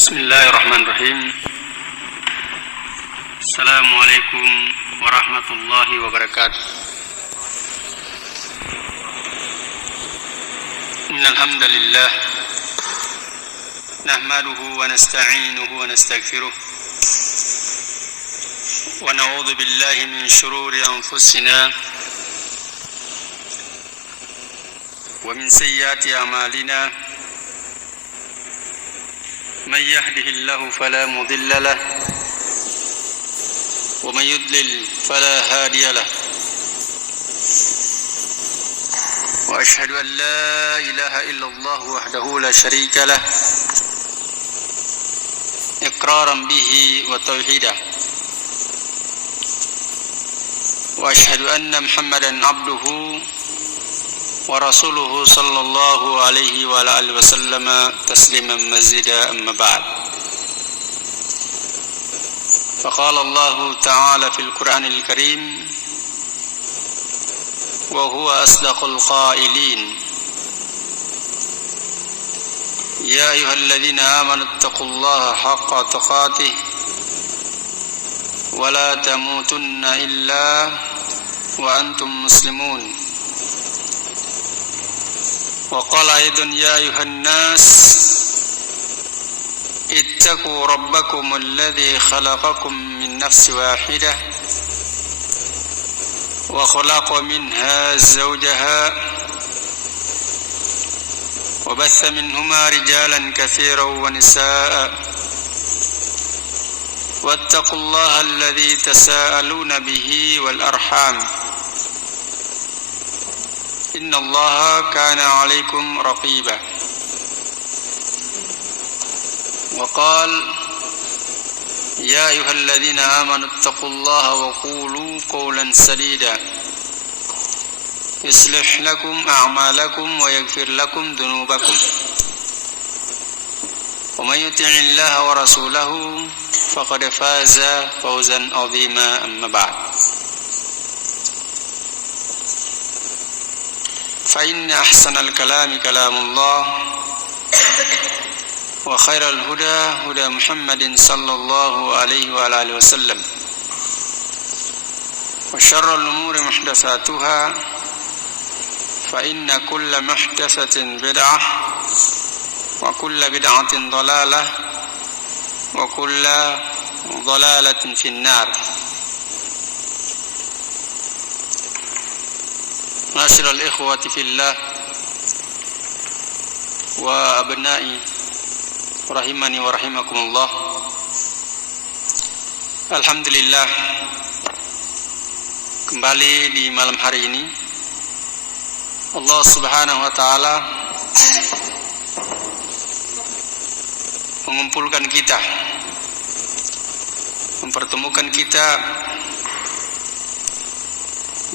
Bismillahirrahmanirrahim. Assalamualaikum warahmatullahi wabarakatuh. Innal hamdalillah nahmaduhu wa nasta'inuhu wa nastaghfiruh wa na'udzu billahi min shururi anfusina wa min sayyiati a'malina. من يهده الله فلا مضل له ومن يضلل فلا هادي له وأشهد أن لا إله إلا الله وحده لا شريك له إقرارا به وتوحيدا وأشهد أن محمدا عبده ورسوله صلى الله عليه وعلى آله وسلم تسليما مزيدا أما بعد فقال الله تعالى في القرآن الكريم وهو أصدق القائلين يا أيها الذين آمنوا اتقوا الله حق تقاته ولا تموتن إلا وأنتم مسلمون وقال أيضا يا أيها الناس اتقوا ربكم الذي خلقكم من نفس واحدة وخلق منها زوجها وبث منهما رجالا كثيرا ونساء واتقوا الله الذي تساءلون به والأرحام إن الله كان عليكم رقيبا وقال يا أيها الذين آمنوا اتقوا الله وقولوا قولا سديدا يصلح لكم أعمالكم ويغفر لكم ذنوبكم ومن يطع الله ورسوله فقد فاز فوزا عظيما أما بعد فإن أحسن الكلام كلام الله وخير الهدى هدى محمد صلى الله عليه وعلى آله وسلم وشر الأمور محدثاتها فإن كل محدثة بدعة وكل بدعة ضلالة وكل ضلالة في النار. Ma'asyiral ikhwati fillah wa abna'i rahimani wa rahimakumullah. Alhamdulillah, kembali di malam hari ini Allah Subhanahu wa taala mengumpulkan kita, mempertemukan kita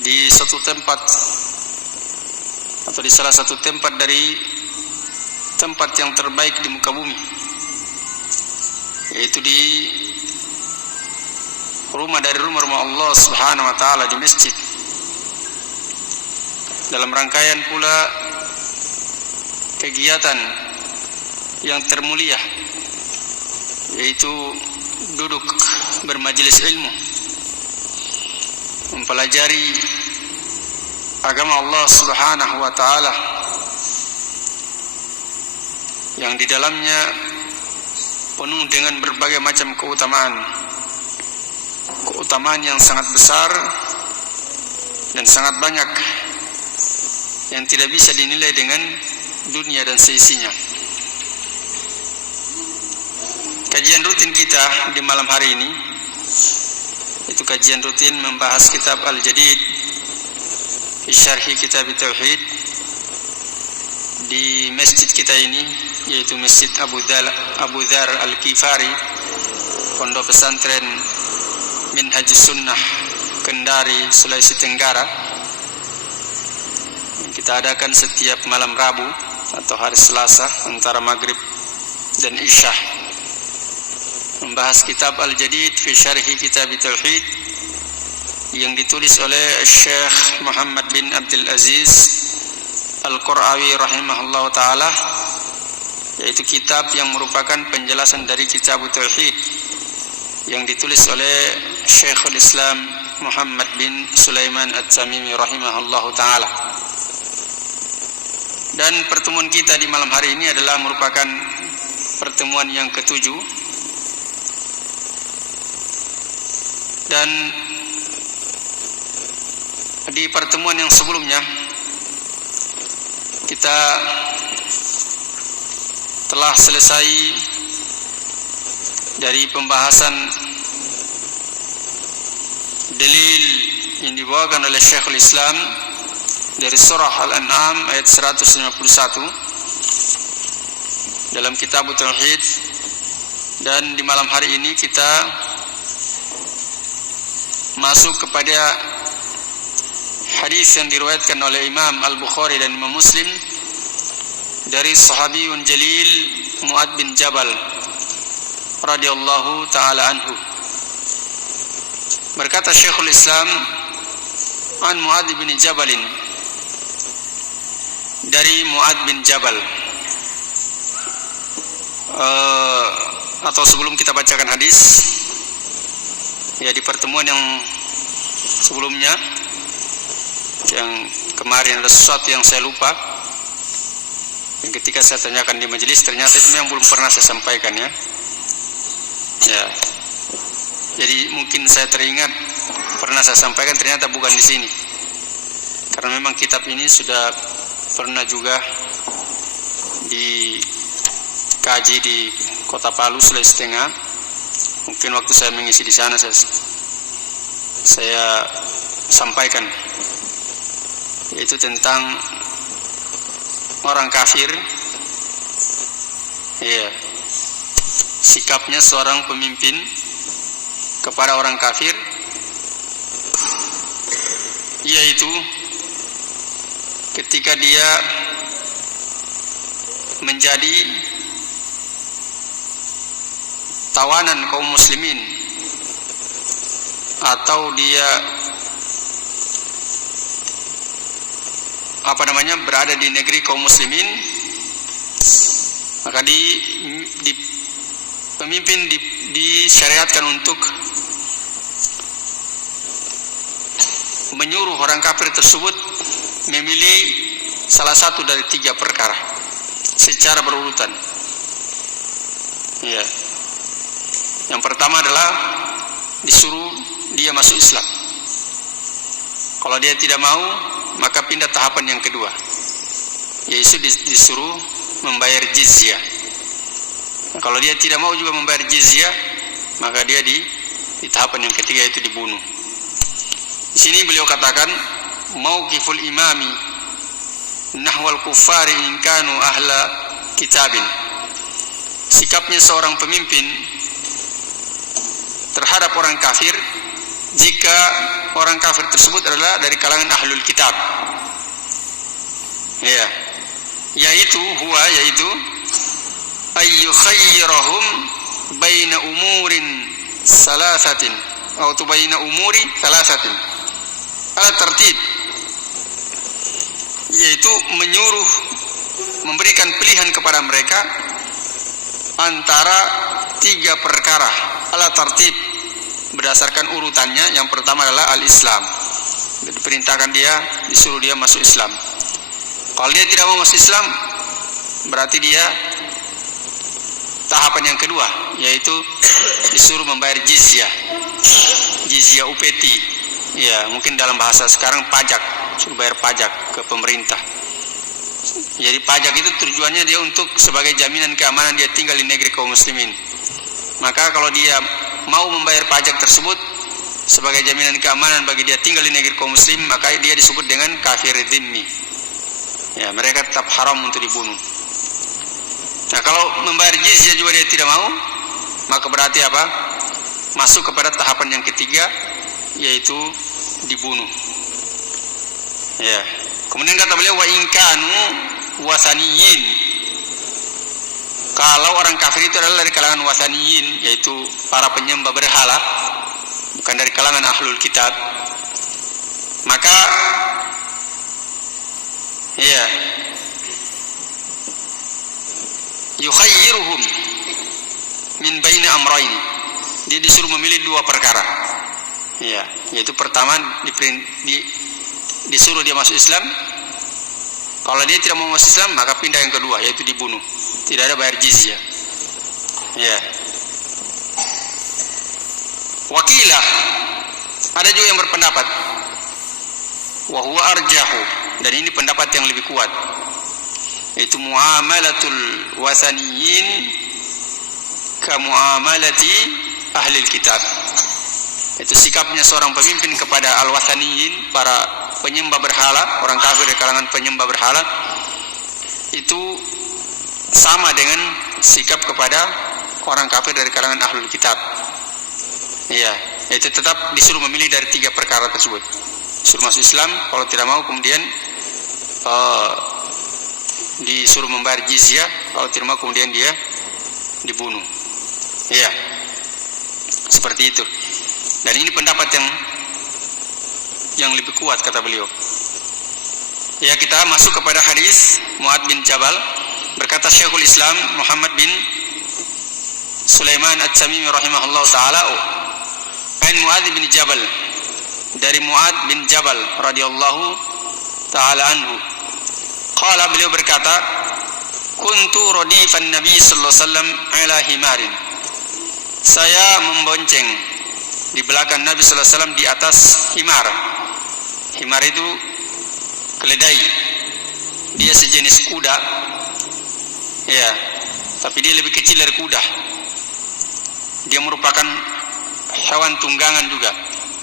di satu tempat atau di salah satu tempat dari tempat yang terbaik di muka bumi, yaitu di rumah dari rumah Allah Subhanahu wa taala, di masjid. Dalam rangkaian pula kegiatan yang termulia, yaitu duduk bermajelis ilmu, mempelajari agama Allah Subhanahu wa taala yang di dalamnya penuh dengan berbagai macam keutamaan yang sangat besar dan sangat banyak yang tidak bisa dinilai dengan dunia dan seisinya. Kajian rutin kita di malam hari ini itu kajian rutin membahas kitab Al-Jadid fi syarhi kitab Tauhid di masjid kita ini, yaitu Masjid Abu Dzar Al-Ghifari, Pondok Pesantren Minhajus Sunnah, Kendari, Sulawesi Tenggara. Kita adakan setiap malam Rabu atau hari Selasa antara maghrib dan Isya, membahas kitab Al-Jadid fi syarhi kitab Tauhid yang ditulis oleh Syekh Muhammad bin Abdul Aziz Al-Qurawi rahimahullah ta'ala, yaitu kitab yang merupakan penjelasan dari kitab Tauhid yang ditulis oleh Syekhul Islam Muhammad bin Sulaiman At-Tamimi rahimahullahu ta'ala. Dan pertemuan kita di malam hari ini adalah merupakan pertemuan yang ke-7. Dan di pertemuan yang sebelumnya kita telah selesai dari pembahasan dalil yang dibawakan oleh Syekhul Islam dari surah Al-An'am ayat 151 dalam kitab Tauhid. Dan di malam hari ini kita masuk kepada hadis yang diriwayatkan oleh Imam Al-Bukhari dan Imam Muslim dari sahabiyun jalil Mu'ad bin Jabal radhiyallahu taala anhu. Berkata Syekhul Islam, an Mu'ad bin Jabalin, dari Mu'ad bin Jabal. Atau sebelum kita bacakan hadis, ya di pertemuan yang sebelumnya, yang kemarin ada sesuatu yang saya lupa, yang ketika saya tanyakan di majelis ternyata itu yang belum pernah saya sampaikan ya. Jadi mungkin saya teringat pernah saya sampaikan, ternyata bukan di sini. Karena memang kitab ini sudah pernah juga dikaji di Kota Palu, Sulawesi Tengah. Mungkin waktu saya mengisi di sana saya sampaikan, yaitu tentang orang kafir, ya, sikapnya seorang pemimpin kepada orang kafir, yaitu ketika dia menjadi tawanan kaum muslimin atau dia berada di negeri kaum muslimin, maka pemimpin disyariatkan untuk menyuruh orang kafir tersebut memilih salah satu dari 3 perkara secara berurutan. Ya. Yang pertama adalah disuruh dia masuk Islam. Kalau dia tidak mau, maka pindah tahapan yang kedua, yaitu disuruh membayar jizyah. Kalau dia tidak mau juga membayar jizyah, maka dia di tahapan yang ketiga, yaitu dibunuh. Di sini beliau katakan, mauqiful imami nahwal kuffari in kanu ahla kitabin. Sikapnya seorang pemimpin terhadap orang kafir jika orang kafir tersebut adalah dari kalangan ahlul kitab. Ya. Yaitu ayyukhayyirahum baina umurin salasatin atau baina umuri salasatin ala tertib, yaitu menyuruh, memberikan pilihan kepada mereka antara 3 perkara ala tertib, berdasarkan urutannya. Yang pertama adalah al-Islam, diperintahkan dia, disuruh dia masuk Islam. Kalau dia tidak mau masuk Islam, berarti dia tahapan yang kedua, yaitu disuruh membayar jizyah upeti. Ya, mungkin dalam bahasa sekarang pajak, suruh bayar pajak ke pemerintah. Jadi pajak itu tujuannya dia untuk sebagai jaminan keamanan dia tinggal di negeri kaum muslimin. Maka kalau dia mau membayar pajak tersebut sebagai jaminan keamanan bagi dia tinggal di negeri kaum muslim, maka dia disebut dengan kafir dhimmi. Ya, mereka tetap haram untuk dibunuh. Nah, kalau membayar jizyah juga dia tidak mau, maka berarti apa? Masuk kepada tahapan yang ketiga, yaitu dibunuh. Ya. Kemudian kata beliau, wa in kanu wasaniyin. Kalau orang kafir itu adalah dari kalangan wasaniyin, yaitu para penyembah berhala, bukan dari kalangan ahlul kitab, maka yukhayyiruhum min baini amrayn. Dia disuruh memilih dua perkara. Ya, yaitu pertama disuruh dia masuk Islam. Kalau dia tidak mau masuk Islam, maka pindah yang kedua, yaitu dibunuh. Tidak ada bayar jizyah. Ya. Wakilah, ada juga yang berpendapat wa huwa arjahu, dan ini pendapat yang lebih kuat, yaitu muamalatul wasaniyin ka muamalati ahli kitab. Itu sikapnya seorang pemimpin kepada al-wasaniyin, para penyembah berhala, orang kafir dari kalangan penyembah berhala, itu sama dengan sikap kepada orang kafir dari kalangan ahlul kitab. Iya, itu tetap disuruh memilih dari tiga perkara tersebut. Disuruh masuk Islam, kalau tidak mau kemudian disuruh membayar jizyah, kalau tidak mau kemudian dia dibunuh. Iya, seperti itu. Dan ini pendapat yang lebih kuat kata beliau. Ya, kita masuk kepada hadis Mu'adz bin Jabal. Berkata Syekhul Islam Muhammad bin Sulaiman At-Tamimi rahimahullah ta'ala, an Mu'adz bin Jabal, dari Mu'adz bin Jabal radhiyallahu ta'ala anhu, qala, beliau berkata, kuntu radifan Nabi sallallahu alaihi wasallam ala himarin, saya membonceng di belakang Nabi sallallahu alaihi wasallam di atas himar. Himar itu keledai, dia sejenis kuda, ya, tapi dia lebih kecil dari kuda. Dia merupakan hewan tunggangan juga.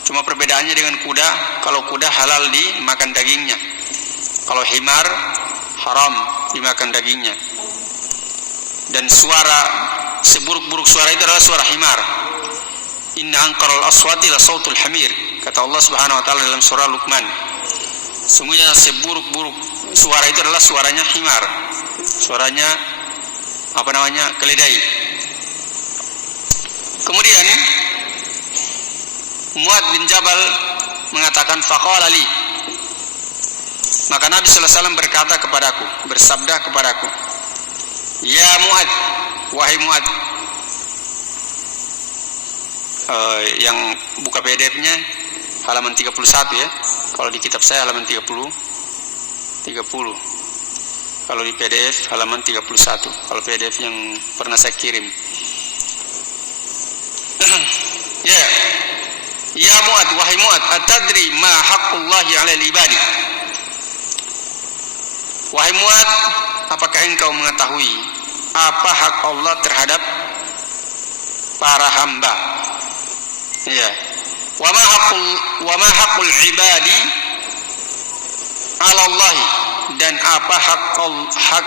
Cuma perbedaannya dengan kuda, kalau kuda halal dimakan dagingnya, kalau himar haram dimakan dagingnya. Dan suara, seburuk-buruk suara itu adalah suara himar. Inna anqaral aswati la sautul hamir, kata Allah Subhanahu wa taala dalam surah Luqman. Sungguhnya seburuk-buruk suara itu adalah suaranya himar, suaranya keledai. Kemudian Mu'adz bin Jabal mengatakan, faqala li, maka Nabi sallallahu alaihi wasallam berkata kepadaku, bersabda kepadaku, ya Mu'adz, wahai Mu'adz. Yang buka PDF-nya halaman 31 ya. Kalau di kitab saya halaman 30. Kalau di PDF halaman 31. Kalau PDF yang pernah saya kirim. Ya. Ya Mu'adz, wahai Mu'adz, atadri ma haqqullahi 'alal ibadi? Wahai Mu'adz, apakah engkau mengetahui apa hak Allah terhadap para hamba? Ya. Wa ma haqqul ibadi 'ala Allah, dan apa hak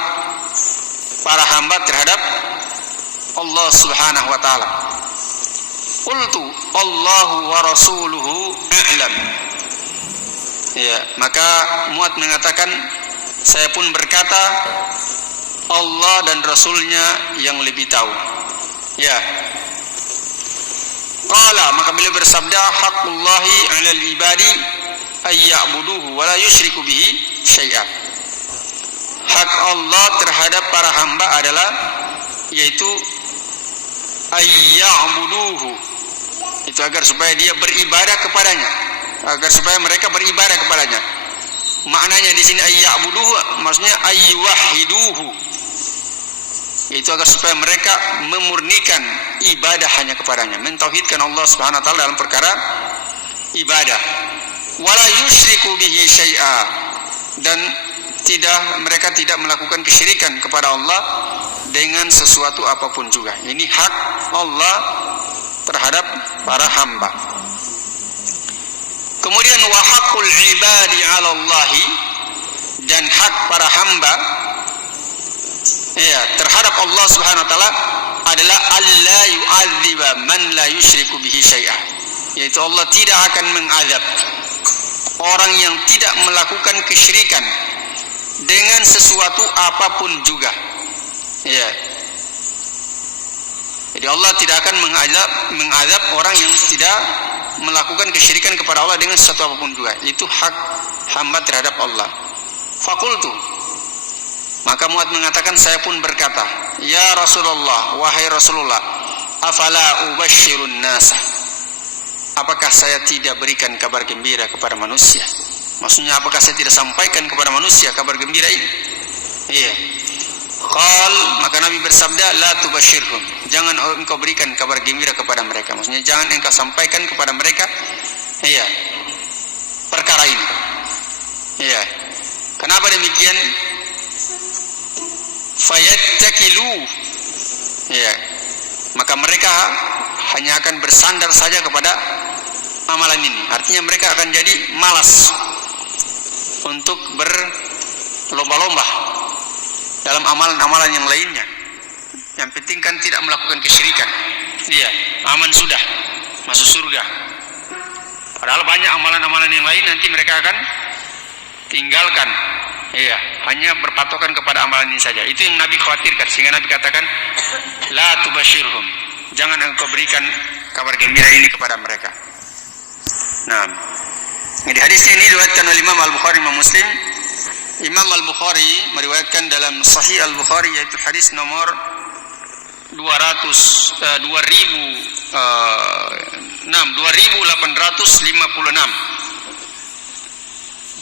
para hamba terhadap Allah Subhanahu wa taala? Qultu Allahu wa rasuluhu a'lam. Ya, maka Mu'adz mengatakan, saya pun berkata, Allah dan Rasulnya yang lebih tahu. Ya. Qala, maka beliau bersabda, haqqullahi 'alal ibadi ay ya'buduhu wa la yusyriku bihi syai'a. Hak Allah terhadap para hamba adalah, yaitu ay ya'buduhu, itu agar supaya dia beribadah kepadanya, agar supaya mereka beribadah kepadanya. Maknanya di sini ay ya'buduhu maksudnya ay yuwahhiduhu, itu agar supaya mereka memurnikan ibadah hanya kepadanya, mentauhidkan Allah Subhanahu wa taala dalam perkara ibadah. Wala yusyriku bihi syai'a, dan mereka tidak melakukan kesyirikan kepada Allah dengan sesuatu apapun juga. Ini hak Allah terhadap para hamba. Kemudian wa haqqul ibadi 'ala Allah, dan hak para hamba ya terhadap Allah Subhanahu wa taala adalah alla yu'adziba man la yusyriku bihi syai'a, yaitu Allah tidak akan mengazab orang yang tidak melakukan kesyirikan dengan sesuatu apapun juga. Ya. Jadi Allah tidak akan mengazab orang yang tidak melakukan kesyirikan kepada Allah dengan sesuatu apapun juga. Itu hak hamba terhadap Allah. Fakultu, Maka Mu'adz mengatakan, saya pun berkata, ya Rasulullah, wahai Rasulullah, afala ubashirun nasa, apakah saya tidak berikan kabar gembira kepada manusia? Maksudnya apakah saya tidak sampaikan kepada manusia kabar gembira ini? Iya. Qal, maka Nabi bersabda, la tubashirhum, jangan engkau berikan kabar gembira kepada mereka. Maksudnya jangan engkau sampaikan kepada mereka, iya, perkara ini. Iya. Kenapa demikian? Fayattakilu, iya, maka mereka hanya akan bersandar saja kepada amalan ini. Artinya mereka akan jadi malas untuk berlomba-lomba dalam amalan-amalan yang lainnya. Yang penting kan tidak melakukan kesyirikan. Iya, aman sudah, masuk surga. Padahal banyak amalan-amalan yang lain nanti mereka akan tinggalkan. Iya, hanya berpatokan kepada amalan ini saja. Itu yang Nabi khawatirkan, sehingga Nabi katakan, la tubashirhum, jangan engkau berikan kabar gembira ini kepada mereka. Nah, di hadisnya ini diriwayatkan oleh Imam Al-Bukhari dan Muslim. Imam Al-Bukhari meriwayatkan dalam Sahih Al-Bukhari, yaitu hadis nomor 2856.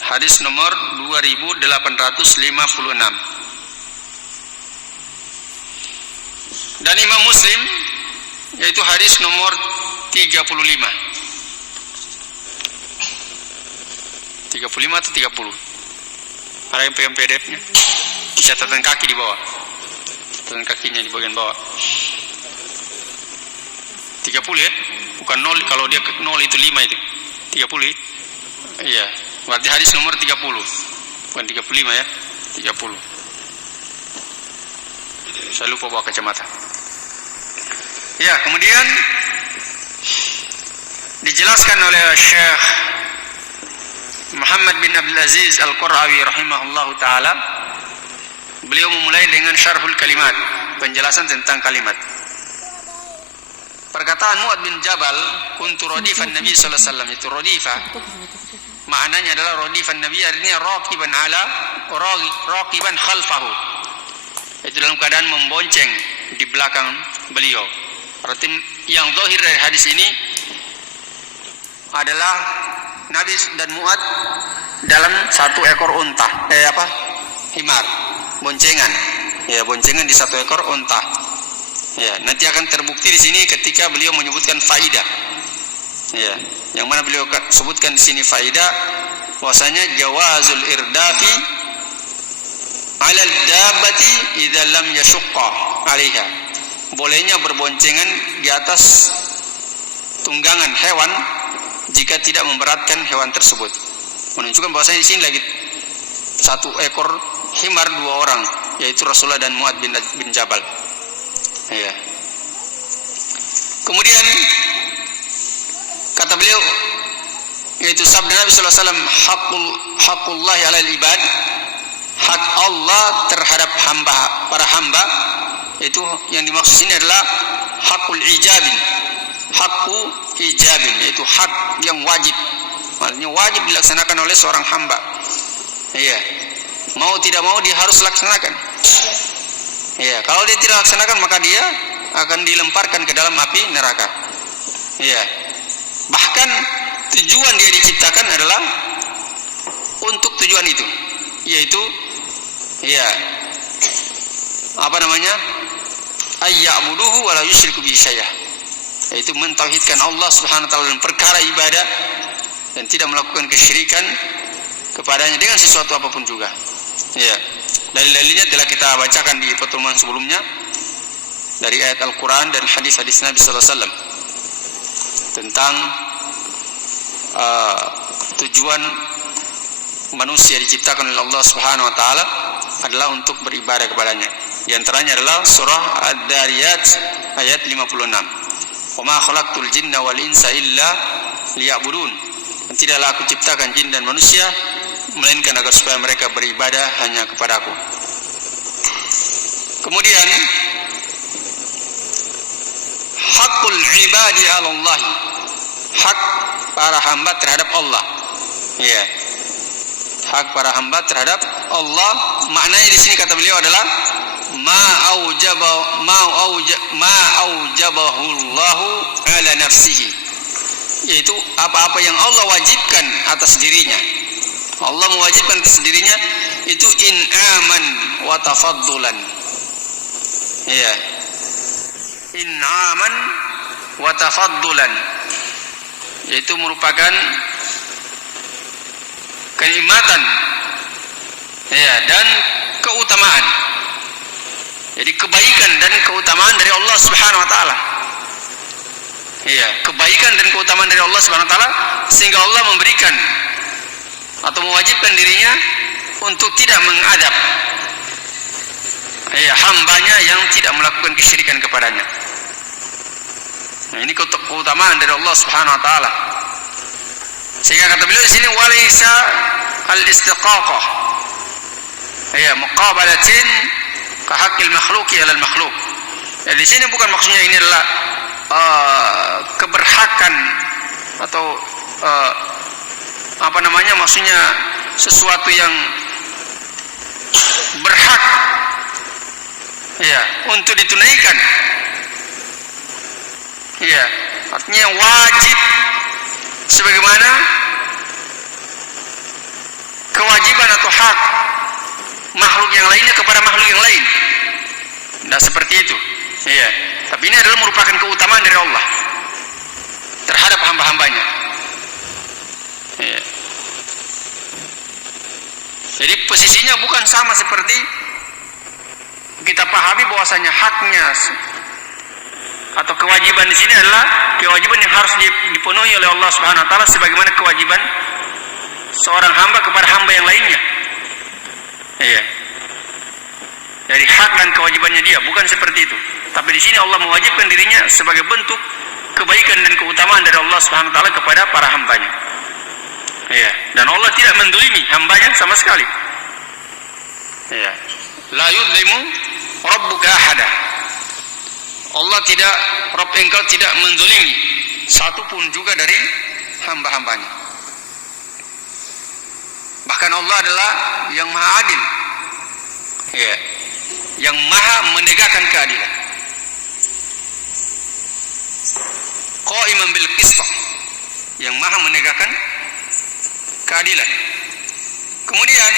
Hadis nomor 2856. Dan Imam Muslim, yaitu hadis nomor 35. 35 atau 30? Ada yang pegang PDF-nya? Di catatan kaki di bawah. Catatan kakinya di bagian bawah. 30 ya? Bukan 0, kalau dia 0 itu 5 itu. 30 ya? Iya. Berarti hadis nomor 30. Bukan 35 ya? 30. Saya lupa bawa kacamata. Ya, kemudian dijelaskan oleh Syekh Muhammad bin Abdul Aziz Al-Qurawi rahimahullahu ta'ala. Beliau memulai dengan syarhul kalimat, penjelasan tentang kalimat. Perkataan Mu'adz bin Jabal, kuntu radifan Nabi sallallahu alaihi wasallam, itu radifa maknanya adalah radifan Nabi, artinya raqiban khalfahu, itu dalam keadaan membonceng di belakang beliau. Berarti yang zahir dari hadis ini adalah Nabi dan Mu'adz dalam satu ekor unta, himar, boncengan. Ya, boncengan di satu ekor unta. Ya, nanti akan terbukti di sini ketika beliau menyebutkan faidah. Ya, yang mana beliau sebutkan di sini faidah, bahwasanya jawazul irdafi 'ala ad-dabbati idza lam yashqa 'alaiha. Bolehnya berboncengan di atas tunggangan hewan jika tidak memberatkan hewan tersebut. Menunjukkan bahwasanya di sini lagi satu ekor himar, 2 orang, yaitu Rasulullah dan Mu'adz bin Jabal. Ya. Kemudian kata beliau, yaitu sabda Nabi sallallahu alaihi wasallam, haqqullahi 'alal ibad, hak Allah terhadap para hamba, itu yang dimaksud sini adalah haqqul ijabin. Haqqu ijabin, yaitu hak yang wajib. Maksudnya wajib dilaksanakan oleh seorang hamba. Iya. Mau tidak mau dia harus laksanakan. Iya, kalau dia tidak laksanakan maka dia akan dilemparkan ke dalam api neraka. Iya. Bahkan tujuan dia diciptakan adalah untuk tujuan itu, yaitu ayya'buduhu wa la yusyriku bihi syai'an, yaitu mentauhidkan Allah Subhanahu wa taala dalam perkara ibadah dan tidak melakukan kesyirikan kepadanya dengan sesuatu apapun juga. Ya. Dalil-dalilnya telah kita bacakan di pertemuan sebelumnya dari ayat Al-Quran dan hadis-hadis Nabi sallallahu alaihi wasallam tentang tujuan manusia diciptakan oleh Allah Subhanahu wa taala adalah untuk beribadah kepadanya. Di antaranya adalah surah Ad-Dariyat ayat 56. Wa ma khalaqtul jinna wal insa illa liya'budun. Tidaklah aku ciptakan jin dan manusia melainkan agar supaya mereka beribadah hanya kepadaku. Kemudian hakul ibadi 'ala Allah, hak para hamba terhadap Allah. Ya. Hak para hamba terhadap Allah maknanya di sini kata beliau adalah ma aujabahu Allahu ala nafsihi, yaitu apa-apa yang Allah wajibkan atas dirinya. Allah mewajibkan atas dirinya itu in'aman wa tafaddulan. Ya. In'aman wa tafaddulan, yaitu merupakan kenikmatan, ya, dan keutamaan. Jadi kebaikan dan keutamaan dari Allah Subhanahu wa taala. Iya, kebaikan dan keutamaan dari Allah Subhanahu wa taala, sehingga Allah memberikan atau mewajibkan dirinya untuk tidak mengadab, ya, hambanya yang tidak melakukan kesyirikan kepadanya. Nah, ini keutamaan dari Allah Subhanahu wa taala. Sehingga kata beliau di sini walaysa al-istiqaqah, ya, muqabalatin ka haqqil makhluqi 'ala al-makhluq. Ya, di sini bukan maksudnya ini adalah keberhakan atau maksudnya sesuatu yang berhak, ya, untuk ditunaikan. Ya, artinya wajib sebagaimana kewajiban atau hak makhluk yang lainnya kepada makhluk yang lain. Tidak seperti itu. Ya, tapi ini adalah merupakan keutamaan dari Allah terhadap hamba-hambanya. Ya. Jadi posisinya bukan sama seperti kita pahami bahwasanya haknya atau kewajiban di sini adalah kewajiban yang harus dipenuhi oleh Allah Subhanahu wa taala sebagaimana kewajiban seorang hamba kepada hamba yang lainnya. Iya. Dari hak dan kewajibannya dia, bukan seperti itu. Tapi di sini Allah mewajibkan dirinya sebagai bentuk kebaikan dan keutamaan dari Allah Subhanahu wa taala kepada para hambanya. Iya. Dan Allah tidak mendolimi hambanya sama sekali. Iya. La yudlimu rabbuka ahada. Allah tidak, Rabb engkau tidak mendolimi satu pun juga dari hamba-hambanya. Bahkan Allah adalah yang maha adil, ya, yang maha menegakkan keadilan. Qa'iman bil qist, yang maha menegakkan keadilan. Kemudian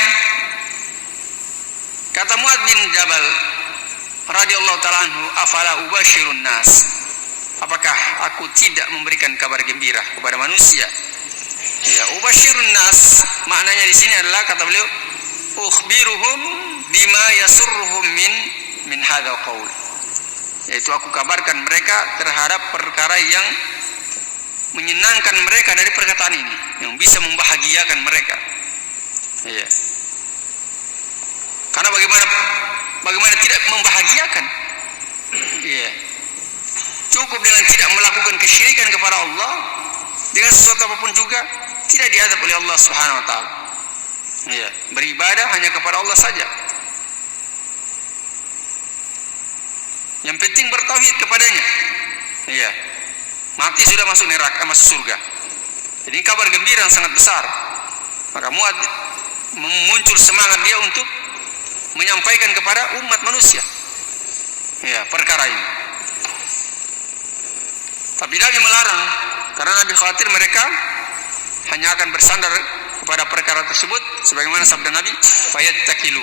kata Mu'adz bin Jabal radhiyallahu ta'ala anhu, afala ubashirun nas, apakah aku tidak memberikan kabar gembira kepada manusia? Ya, ubashirun nas maknanya di sini adalah kata beliau ukhbiruhum bima yasurruhum min hadzal qaul, yaitu aku kabarkan mereka terhadap perkara yang menyenangkan mereka dari perkataan ini, yang bisa membahagiakan mereka. Ya. Karena bagaimana tidak membahagiakan? Ya. Cukup dengan tidak melakukan kesyirikan kepada Allah, dengan sesuatu apapun juga tidak diadab oleh Allah Subhanahu wa taala. Ya, beribadah hanya kepada Allah saja. Yang penting bertauhid kepadanya. Iya. Mati sudah masuk neraka, masuk surga. Jadi kabar gembira yang sangat besar. Maka Mu'adz muncul semangat dia untuk menyampaikan kepada umat manusia, ya, perkara ini. Tapi Nabi melarang, karena Nabi khawatir mereka hanya akan bersandar kepada perkara tersebut, sebagaimana sabda Nabi, fayattakilu,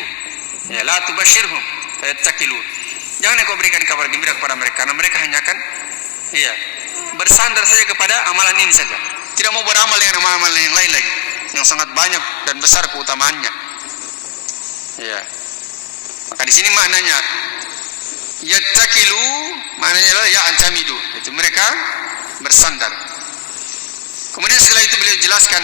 ya, la tubashirhum fayattakilu. Jangan kau berikan kabar gembira kepada mereka, karena mereka hanya akan, ya, bersandar saja kepada amalan ini saja, tidak mau beramal dengan amalan yang lain lagi, yang sangat banyak dan besar keutamaannya. Ya. Maka di sini maknanya yattakilu, maknanya adalah ya'tamidu, itu mereka bersandar. Kemudian setelah itu beliau jelaskan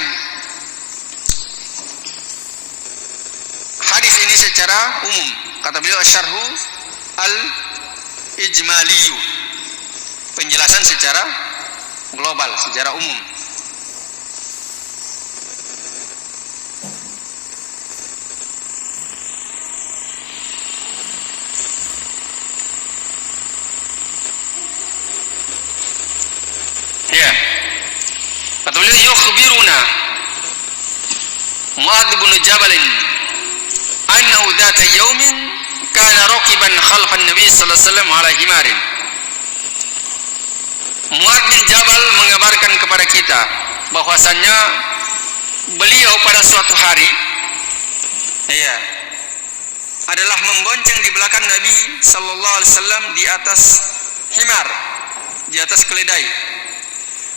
hadis ini secara umum. Kata beliau asyarhu al-ijmaliyu, penjelasan secara global, secara umum. Ya. Kata beliau yukhbiruna Mu'adz bin Jabal annahu dhata yaumin kana raqiban khalfan Nabi sallallahu alaihi wasallam ala himarin. Mu'adz bin Jabal mengabarkan kepada kita bahwasannya beliau pada suatu hari adalah membonceng di belakang Nabi sallallahu alaihi wasallam di atas himar, di atas keledai.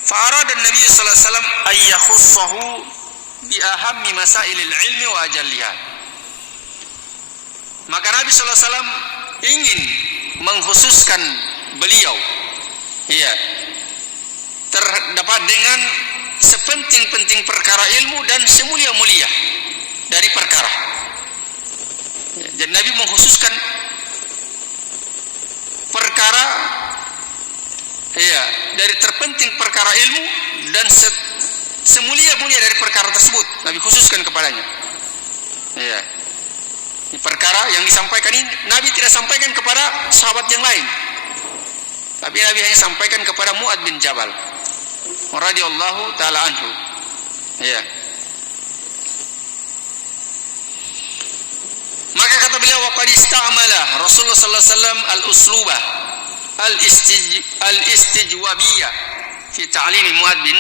Fa arada Nabi sallallahu alaihi wasallam ay yakhussahu bi ahammi masailil ilmi wa ajalliha. Maka Nabi sallallahu alaihi wasallam ingin mengkhususkan beliau terdapat dengan sepenting-penting perkara ilmu dan semulia-mulia dari perkara. Jadi Nabi mengkhususkan perkara dari terpenting perkara ilmu dan semulia-mulia dari perkara tersebut Nabi khususkan kepadanya. Ini perkara yang disampaikan ini Nabi tidak sampaikan kepada sahabat yang lain, tapi Nabi hanya sampaikan kepada Mu'adz bin Jabal radhiyallahu taala anhu. Maka kata beliau, waqad istamala Rasulullah sallallahu alaihi wasallam al-usluba al-istijwabiyah fi ta'limi Mu'adz bin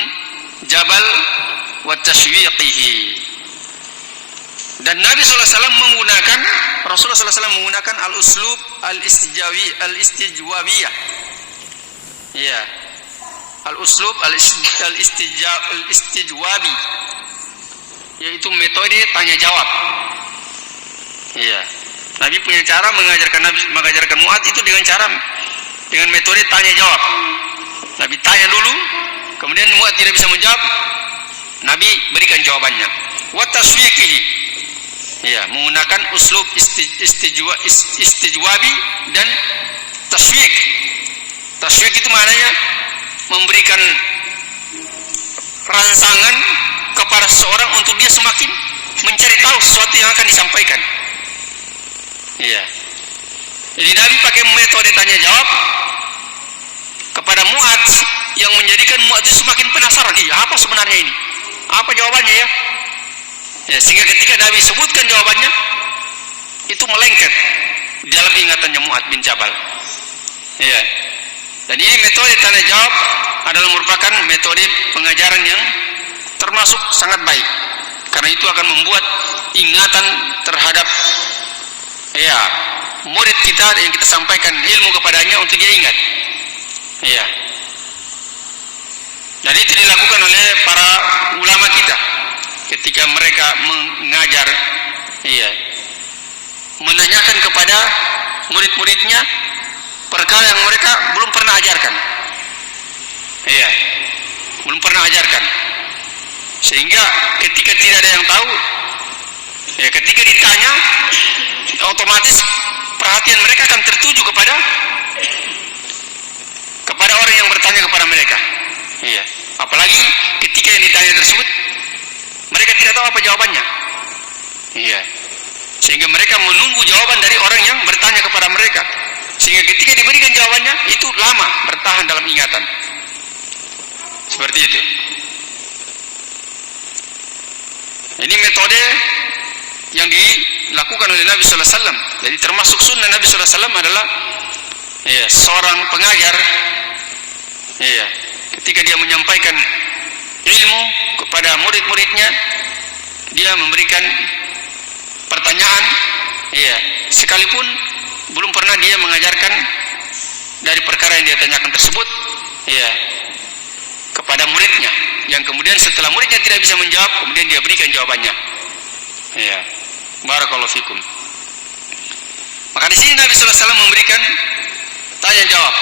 Jabal wa tashwiqihi. Dan Nabi sallallahu alaihi wasallam menggunakan Rasulullah sallallahu alaihi wasallam menggunakan al-uslub al-istijwabiyah. Al-uslub al-istijwabi, yaitu metode tanya jawab. Nabi punya cara mengajarkan Mu'adz itu dengan metode tanya jawab. Nabi tanya dulu, kemudian Mu'adz tidak bisa menjawab, Nabi berikan jawabannya. Wa taswiqihi, menggunakan uslub istijwabi dan taswiq. Taswiq itu maknanya memberikan rangsangan kepada seseorang untuk dia semakin mencari tahu sesuatu yang akan disampaikan. Jadi Nabi pakai metode tanya jawab kepada Mu'adz yang menjadikan Mu'adz semakin penasaran, apa sebenarnya ini? Apa jawabannya sehingga ketika Nabi sebutkan jawabannya itu melengket di dalam ingatannya Mu'adz bin Jabal. Dan ini metode tanya jawab adalah merupakan metode pengajaran yang termasuk sangat baik, karena itu akan membuat ingatan terhadap murid kita yang kita sampaikan ilmu kepadanya untuk dia ingat. Dan itu dilakukan oleh para ulama kita ketika mereka mengajar, menanyakan kepada murid-muridnya perkara yang mereka belum pernah ajarkan. Belum pernah ajarkan. Sehingga ketika tidak ada yang tahu, ketika ditanya, otomatis perhatian mereka akan tertuju kepada orang yang bertanya kepada mereka. Apalagi ketika yang ditanya tersebut mereka tidak tahu apa jawabannya. Sehingga mereka menunggu jawaban dari orang yang bertanya kepada mereka. Sehingga ketika diberikan jawabannya itu lama bertahan dalam ingatan. Seperti itu. Ini metode yang dilakukan oleh Nabi sallallahu alaihi wasallam. Jadi termasuk sunnah Nabi sallallahu alaihi wasallam adalah seorang pengajar ketika dia menyampaikan ilmu kepada murid-muridnya, dia memberikan pertanyaan sekalipun belum pernah dia mengajarkan dari perkara yang dia tanyakan tersebut kepada muridnya, yang kemudian setelah muridnya tidak bisa menjawab, kemudian dia berikan jawabannya. Barakallahu fikum. Maka di sini Nabi sallallahu alaihi wasallam memberikan tanya jawab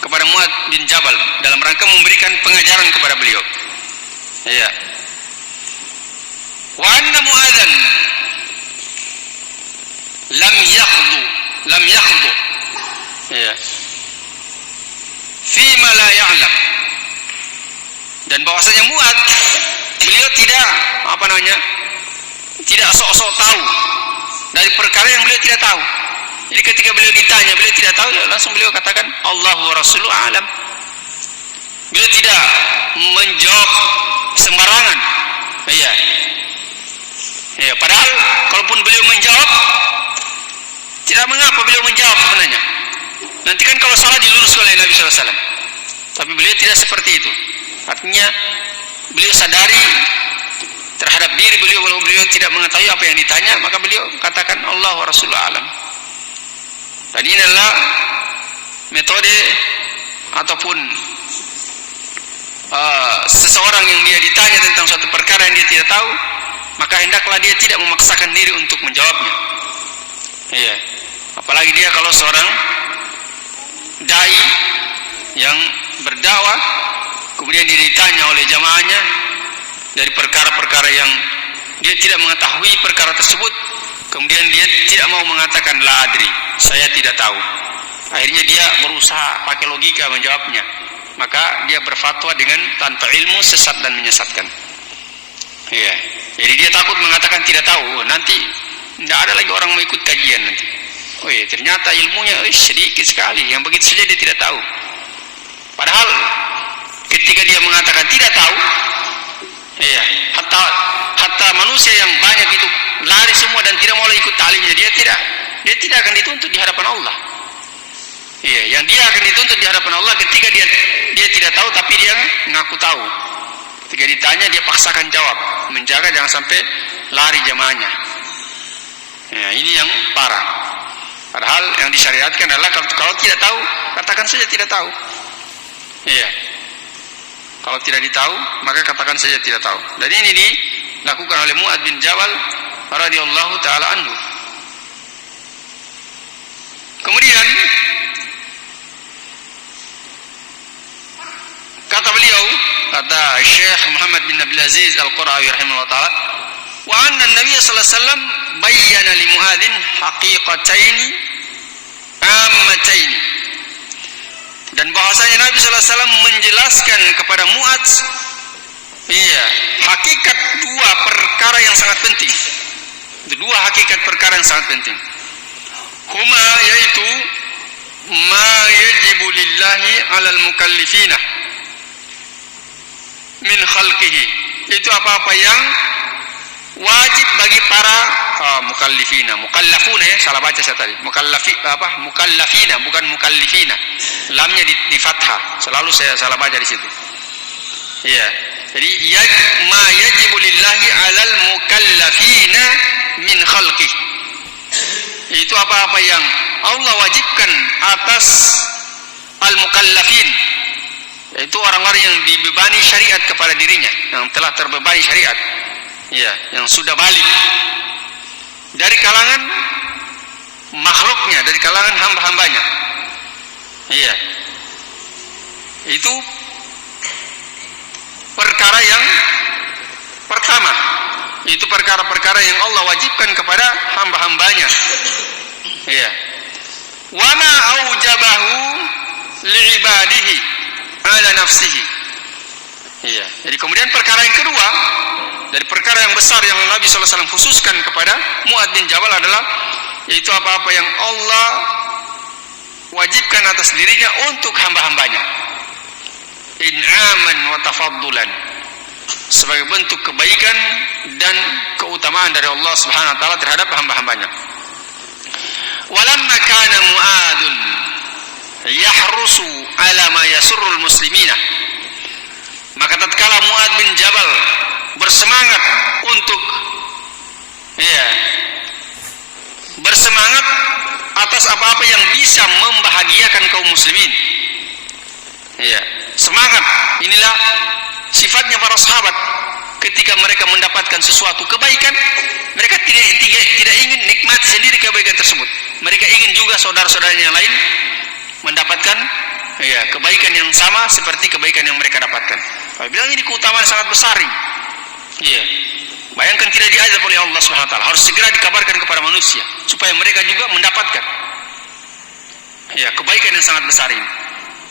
kepada Mu'adz bin Jabal dalam rangka memberikan pengajaran kepada beliau. Wa anna Mu'adzan lam yakhdu fima la ya'lam. Dan bahwasanya Mu'adz beliau tidak sok-sok tahu dari perkara yang beliau tidak tahu. Jadi ketika beliau ditanya, beliau tidak tahu, langsung beliau katakan Allahu wa Rasuluhu a'lam. Beliau tidak menjawab sembarangan. Ya, padahal kalaupun beliau menjawab, tidak mengapa beliau menjawab sebenarnya. Nanti kan kalau salah diluruskan oleh Nabi SAW. Tapi beliau tidak seperti itu. Artinya beliau sadari terhadap diri beliau, kalau beliau tidak mengetahui apa yang ditanya, maka beliau katakan Allah wa Rasulullah alam. Dan ini adalah metode ataupun seseorang yang dia ditanya tentang suatu perkara yang dia tidak tahu, maka hendaklah dia tidak memaksakan diri untuk menjawabnya. Iya. Apalagi dia kalau seorang dai yang berdakwah, kemudian dia ditanya oleh jamaahnya dari perkara-perkara yang dia tidak mengetahui perkara tersebut, kemudian dia tidak mau mengatakan la adri, saya tidak tahu. Akhirnya dia berusaha pakai logika menjawabnya, maka dia berfatwa dengan tanpa ilmu, sesat dan menyesatkan. Iya. Jadi dia takut mengatakan tidak tahu, nanti tidak ada lagi orang mau ikut kajian nanti. Oh iya, ternyata ilmunya sedikit sekali, yang begitu saja dia tidak tahu. Padahal ketika dia mengatakan tidak tahu, iya, hatta manusia yang banyak itu lari semua dan tidak mau ikut talimnya, dia tidak akan dituntut di hadapan Allah. Iya, yang dia akan dituntut di hadapan Allah ketika dia tidak tahu tapi dia ngaku tahu. Ketika ditanya dia paksakan jawab, menjaga jangan sampai lari jamaahnya. Ya, ini yang parah. Padahal yang disyariatkan adalah kalau tidak tahu, katakan saja tidak tahu. Iya. Kalau tidak ditahu, maka katakan saja tidak tahu. Dan ini dilakukan oleh Mu'adz bin Jabal radhiyallahu taala anhu. Kemudian kata beliau, kata Syekh Muhammad bin Abdul Aziz Al-Qurawi rahimahullah taala, wa anna Nabi sallallahu alaihi wasallam bayyana li Mu'adzin haqiqataini ammataini. Dan bahwasanya Nabi sallallahu alaihi wasallam menjelaskan kepada Mu'adz hakikat dua perkara yang sangat penting. Dua hakikat perkara yang sangat penting. Huma, yaitu ma yajibu lillahi 'alal mukallifina min khalqihi. Itu apa-apa yang wajib bagi para mukallafuna, ya, salah baca saya tadi. Mukallafina, bukan mukallifina. Lamnya di fathah. Selalu saya salah baca di situ. Iya. Jadi ma yajibu lillahi 'alal mukallafina min khalqihi. Itu apa-apa yang Allah wajibkan atas al-mukallafin, yaitu orang-orang yang dibebani syariat kepada dirinya, yang telah terbebani syariat, ya, yang sudah balik dari kalangan makhluknya, dari kalangan hamba-hambanya. Iya. Itu perkara yang pertama. Itu perkara-perkara yang Allah wajibkan kepada hamba-hambanya. Iya. Wa ma aujabahu li'ibadihi ala nafsihi. Iya. Jadi kemudian perkara yang kedua dari perkara yang besar yang Nabi SAW khususkan kepada Mu'adz bin Jabal adalah yaitu apa-apa yang Allah wajibkan atas dirinya untuk hamba-hambanya. In'aman wa tafaddulan, sebagai bentuk kebaikan dan keutamaan dari Allah Subhanahu wa taala terhadap hamba-hambanya. Walamma kana Mu'adzun yahrusu ala ma yasurrul muslimina, maka tatkala Mu'adz bin Jabal bersemangat untuk bersemangat atas apa-apa yang bisa membahagiakan kaum muslimin. Semangat inilah sifatnya para sahabat. Ketika mereka mendapatkan sesuatu kebaikan, mereka tidak ingin nikmati sendiri kebaikan tersebut. Mereka ingin juga saudara-saudaranya yang lain mendapatkan kebaikan yang sama seperti kebaikan yang mereka dapatkan. Kalau bilang ini keutamaan sangat besar ini. Bayangkan tidak diazab oleh Allah Subhanahu wa taala, harus segera dikabarkan kepada manusia supaya mereka juga mendapatkan kebaikan yang sangat besar ini.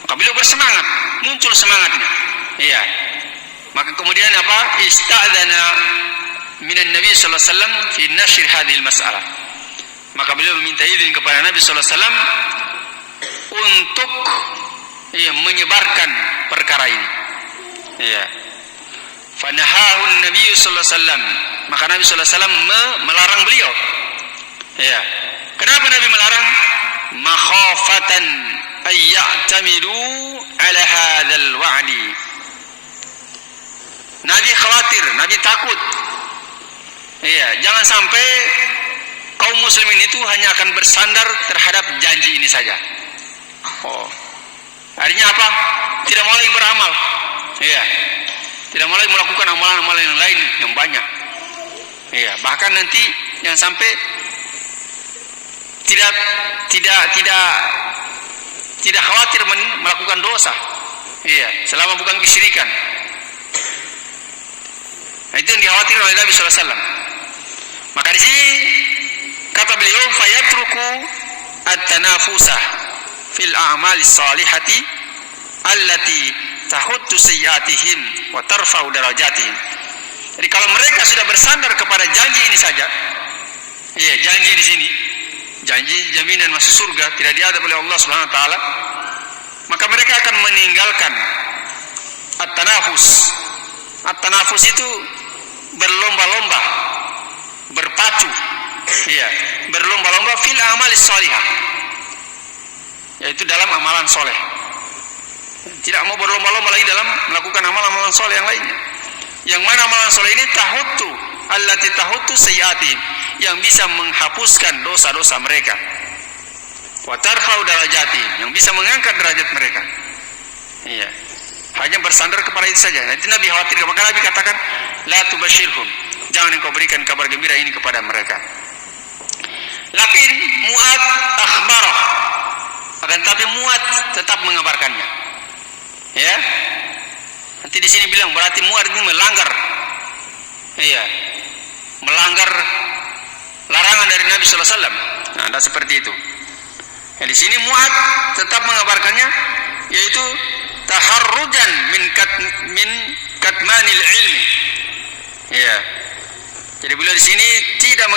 Maka beliau bersemangat, muncul semangatnya. Maka kemudian apa? Ista'dzana minan Nabi sallallahu alaihi wasallam fi nashr hadhil mas'alah. Maka beliau meminta izin kepada Nabi sallallahu alaihi wasallam untuk menyebarkan perkara ini. Fanahahu Nabi sallallahu alaihi wasallam Maka Nabi SAW melarang beliau. Ya. Kenapa Nabi melarang? Makhafatan ayya'tamidu ala hadzal wa'di. Nabi khawatir, Nabi takut. Iya, jangan sampai kaum muslimin itu hanya akan bersandar terhadap janji ini saja. Oh. Artinya apa? Tidak mau lagi beramal. Iya. Tidak mau lagi melakukan amalan-amalan yang lain yang banyak. Iya, bahkan nanti yang sampai tidak khawatir melakukan dosa. Iya, selama bukan kesyirikan. Nah, itu yang dikhawatirkan oleh Nabi SAW. Maka di sini kata beliau, fayatruku at-tanafusa fil a'mali salihati allati tahuttu sayyiatihim wa tarfa'u darajatihim. Jadi kalau mereka sudah bersandar kepada janji ini saja, iya, janji di sini, janji jaminan masuk surga tidak diadab oleh Allah Subhanahu wa taala, maka mereka akan meninggalkan at-tanafus. At-tanafus itu berlomba-lomba, berpacu, iya, berlomba-lomba fil amalis sholihah, yaitu dalam amalan soleh. Tidak mau berlomba-lomba lagi dalam melakukan amalan-amalan soleh yang lainnya. Yang mana amalan soleh ini tahuttu allati tahuttu sayyiatihim, yang bisa menghapuskan dosa-dosa mereka. Wa tarfa'u darajatihim, yang bisa mengangkat derajat mereka. Iya. Hanya bersandar kepada itu saja. Nanti Nabi khawatir, maka Nabi katakan, la tubashirhum, jangan engkau berikan kabar gembira ini kepada mereka. Lakin Mu'ad akhbarah, akan tapi Mu'ad tetap mengabarkannya. Ya. Nanti di sini bilang berarti Mu'ad ini melanggar. Iya. Melanggar larangan dari Nabi sallallahu alaihi wasallam. Nah, ada seperti itu. Ya, di sini Mu'ad tetap mengabarkannya, yaitu taharrujan min katmanil ilmi. Ya. Jadi beliau di sini tidak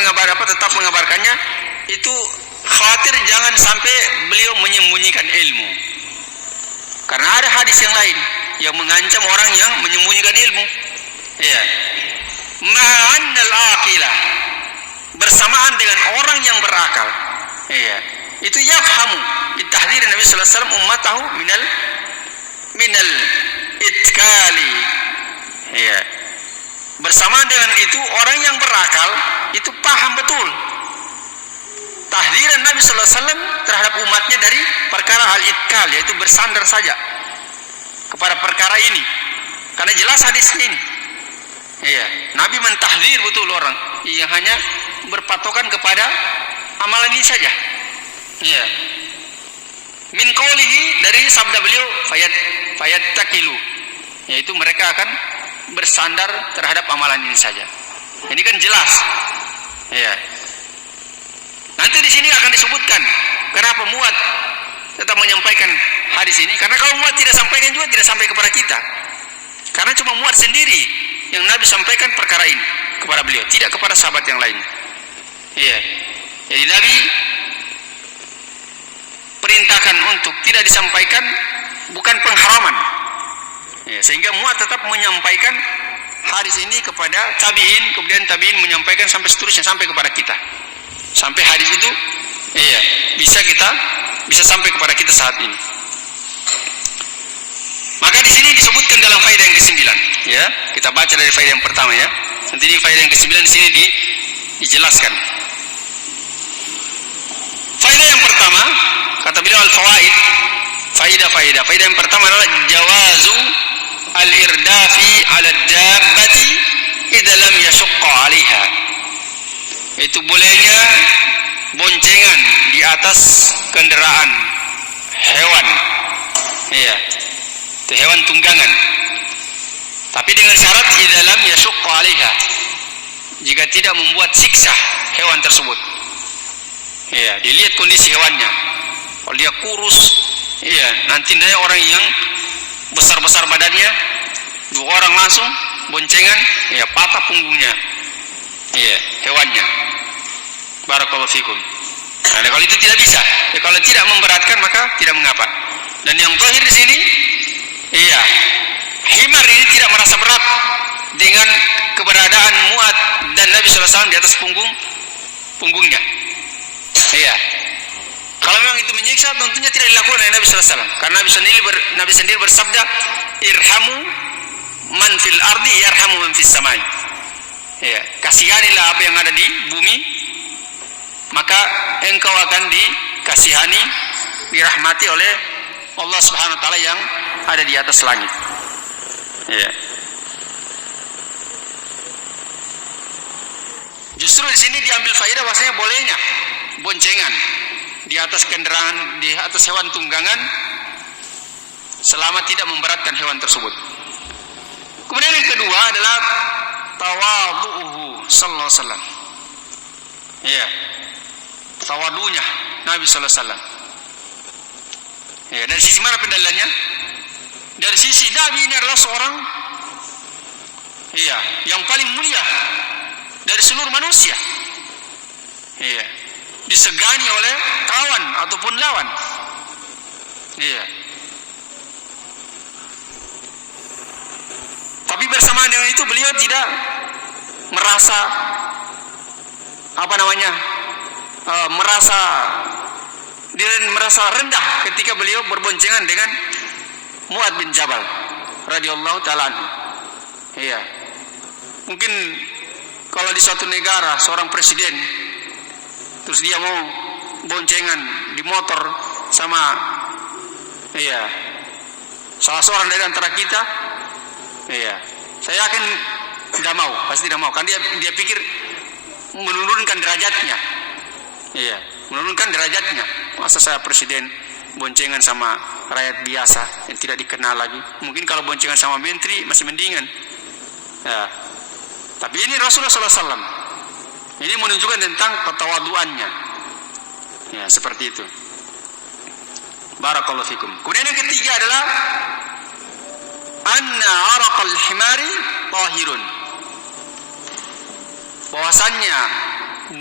tetap mengabarkannya, itu khawatir jangan sampai beliau menyembunyikan ilmu. Karena ada hadis yang lain yang mengancam orang yang menyembunyikan ilmu. Ya. Ma'annal aqilah, bersamaan dengan orang yang berakal. Ya. Itu yafhamu bitahdzir Nabi sallallahu alaihi wasallam ummatahu minal itkali. Ya. Bersamaan dengan itu orang yang berakal itu paham betul tahdiran Nabi sallallahu alaihi wasallam terhadap umatnya dari perkara al-itkal, yaitu bersandar saja kepada perkara ini. Karena jelas hadis ini. Iya, Nabi mentahdir betul orang yang hanya berpatokan kepada amalan ini saja. Iya. Min qaulihi, dari sabda beliau, fayattakilu, yaitu mereka akan bersandar terhadap amalan ini saja. Ini kan jelas. Iya. Nanti di sini akan disebutkan kenapa Mu'ad tetap menyampaikan hadis ini. Karena kalau Mu'ad tidak sampaikan juga tidak sampai kepada kita. Karena cuma Mu'ad sendiri yang Nabi sampaikan perkara ini kepada beliau, tidak kepada sahabat yang lain. Iya. Jadi Nabi perintahkan untuk tidak disampaikan, bukan pengharaman. Ya, sehingga Mu'ad tetap menyampaikan hadis ini kepada tabi'in, kemudian tabi'in menyampaikan sampai seterusnya sampai kepada kita. Sampai hadis itu iya, bisa sampai kepada kita saat ini. Maka di sini disebutkan dalam faedah yang ke-9, ya. Kita baca dari faedah yang pertama, ya. Nanti di faedah yang ke-9 di sini dijelaskan. Faedah yang pertama, kata beliau al-fawaid, faedah yang pertama adalah jawazu al-irdafi 'ala ad-dabbati idza lam yashqa 'alaiha. Itu bolehnya boncengan di atas kendaraan hewan. Iya. Itu hewan tunggangan. Tapi dengan syarat idza lam yashqa 'alaiha. Jika tidak membuat siksa hewan tersebut. Iya, dilihat kondisi hewannya. Kalau dia kurus, iya, nanti orang yang besar-besar badannya, 2 orang langsung boncengan, ya patah punggungnya. Iya, hewannya. Barakallahu fikum. Nah, kalau itu tidak bisa. Ya, kalau tidak memberatkan maka tidak mengapa. Dan yang zahir di sini, iya, himar ini tidak merasa berat dengan keberadaan Mu'ad dan Nabi SAW di atas punggungnya. Iya. Kalau memang itu menyiksa, tentunya tidak dilakukan oleh Nabi SAW. Karena Nabi sendiri bersabda, irhamu man fil ardi yarhamu man fis samai. Ya, kasihanilah apa yang ada di bumi, maka engkau akan dikasihani, dirahmati oleh Allah Subhanahu wa taala yang ada di atas langit. Ya. Justru di sini diambil faedah bahwasanya bolehnya boncengan di atas kendaraan, di atas hewan tunggangan selama tidak memberatkan hewan tersebut. Kemudian yang kedua adalah tawadhu'uhu sallallahu alaihi wasallam. Ya. Tawadunya Nabi sallallahu alaihi wasallam. Ya, dari sisi mana pendalilannya? Dari sisi Nabi ini adalah seorang yang paling mulia dari seluruh manusia. Iya. Disegani oleh kawan ataupun lawan. Iya. Tapi bersamaan dengan itu beliau tidak merasa merasa rendah ketika beliau berboncengan dengan Mu'ad bin Jabal radhiyallahu taala anhu. Iya. Mungkin kalau di suatu negara seorang presiden terus dia mau boncengan di motor sama salah seorang dari antara kita, saya yakin pasti tidak mau, kan dia pikir menurunkan derajatnya. Menurunkan derajatnya. Masa saya presiden boncengan sama rakyat biasa yang tidak dikenal lagi. Mungkin kalau boncengan sama menteri masih mendingan. Ya. Tapi ini Rasulullah SAW. Ini menunjukkan tentang ketawaduannya. Ya, seperti itu. Barakallahu fikum. Kemudian yang ketiga adalah anna araqal himari tahirun. Bahwasannya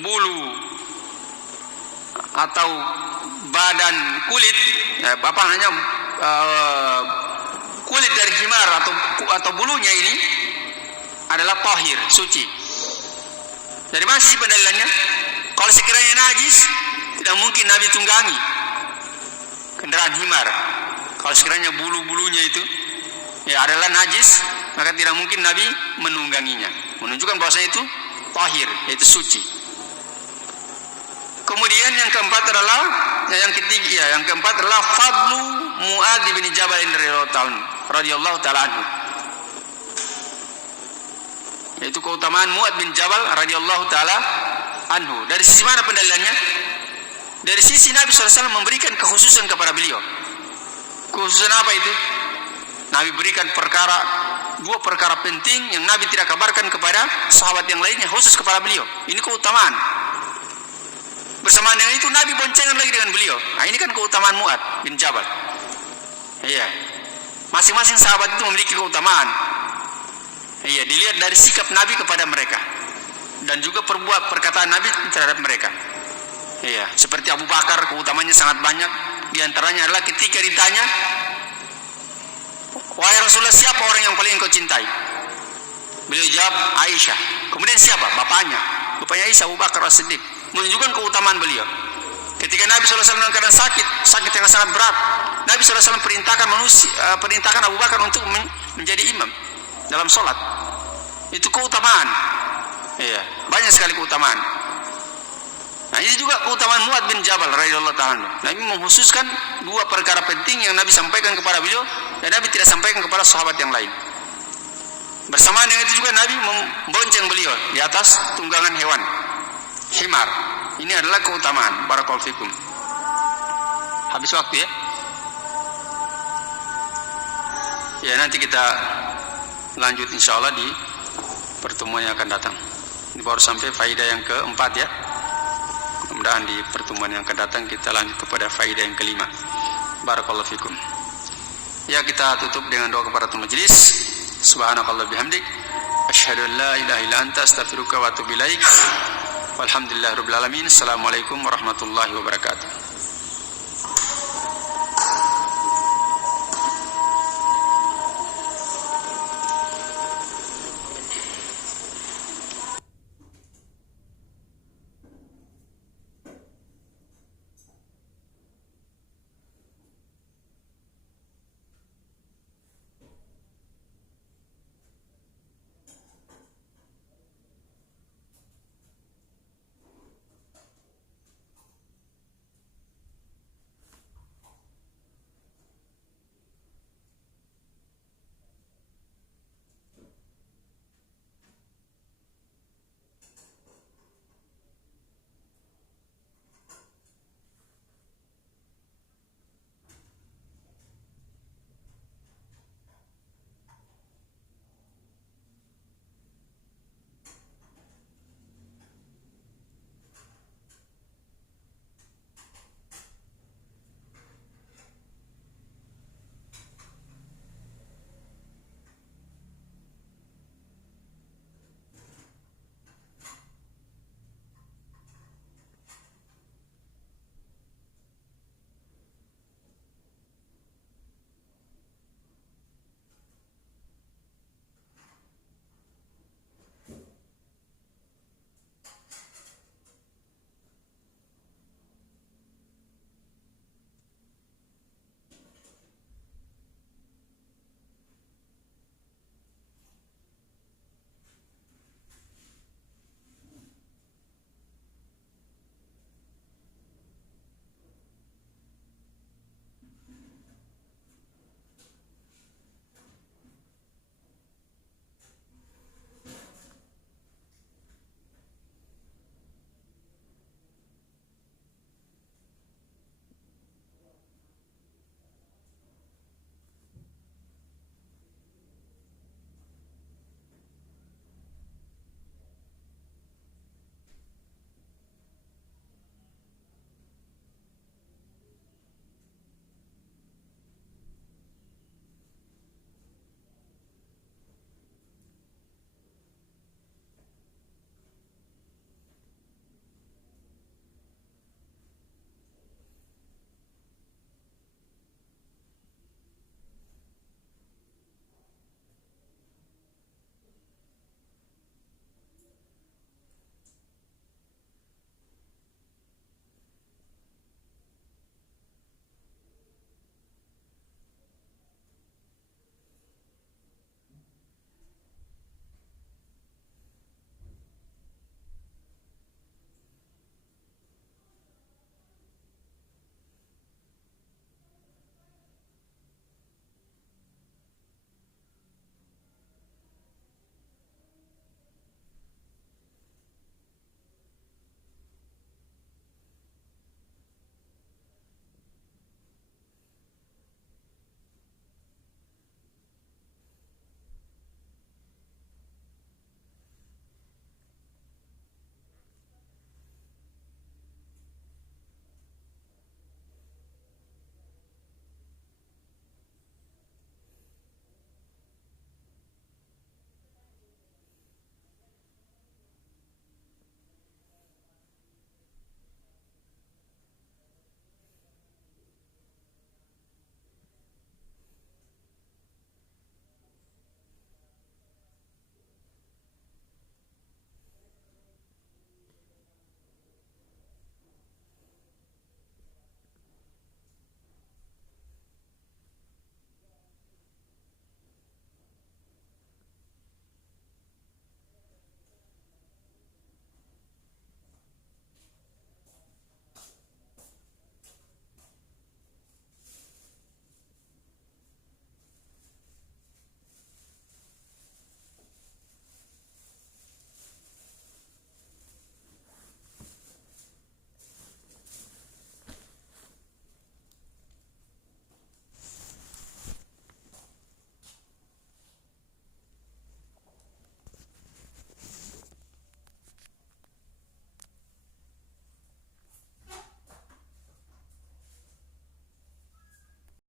bulu atau badan kulit, kulit dari himar atau bulunya ini adalah tahir, suci. Dari mana sih pendalilannya? Kalau sekiranya najis, tidak mungkin Nabi tunggangi kendaraan himar. Kalau sekiranya bulu-bulunya itu adalah najis, maka tidak mungkin Nabi menungganginya. Menunjukkan bahwasanya itu tahir, yaitu suci. Kemudian yang keempat adalah fadlu Mu'ad bin Jabal radhiyallahu taala anhu. Yaitu keutamaan Mu'ad bin Jabal radhiyallahu taala anhu. Dari sisi mana pendalilannya? Dari sisi Nabi SAW memberikan kekhususan kepada beliau. Kekhususan apa itu? Nabi berikan dua perkara penting yang Nabi tidak kabarkan kepada sahabat yang lainnya, khusus kepada beliau. Ini keutamaan. Bersamaan dengan itu Nabi boncengan lagi dengan beliau. Nah, ini kan keutamaan Mu'ad bin Jabal. Iya. Masing-masing sahabat itu memiliki keutamaan. Iya, dilihat dari sikap Nabi kepada mereka dan juga perkataan Nabi terhadap mereka. Iya, seperti Abu Bakar keutamanya sangat banyak. Di antaranya adalah ketika ditanya, "Wahai Rasulullah, siapa orang yang paling engkau cintai?" Beliau jawab, "Aisyah." Kemudian siapa? Bapaknya Aisyah, Abu Bakar As-Siddiq. Menunjukkan keutamaan beliau. Ketika Nabi SAW dalam keadaan sakit yang sangat berat, Nabi SAW perintahkan Abu Bakar untuk menjadi imam dalam sholat. Itu keutamaan. Iya, banyak sekali keutamaan. Nah, ini juga keutamaan Mu'ad bin Jabal radhiyallahu ta'ala. Nabi mengkhususkan dua perkara penting yang Nabi sampaikan kepada beliau dan Nabi tidak sampaikan kepada sahabat yang lain. Bersamaan dengan itu juga Nabi membonceng beliau di atas tunggangan hewan himar. Ini adalah keutamaan. Barakallahu fikum. Habis waktu ya. Ya, nanti kita lanjut insyaallah di pertemuan yang akan datang. Ini baru sampai faedah yang keempat ya. Mudah-mudahan di pertemuan yang akan datang kita lanjut kepada faedah yang kelima. Barakallahu fikum. Ya, kita tutup dengan doa kepada majelis. Subhanakallah bihamdik, asyhadu an la ilaha illa anta, astaghfiruka wa atubu ilaik. Walhamdulillahirabbil alamin. Assalamualaikum warahmatullahi wabarakatuh.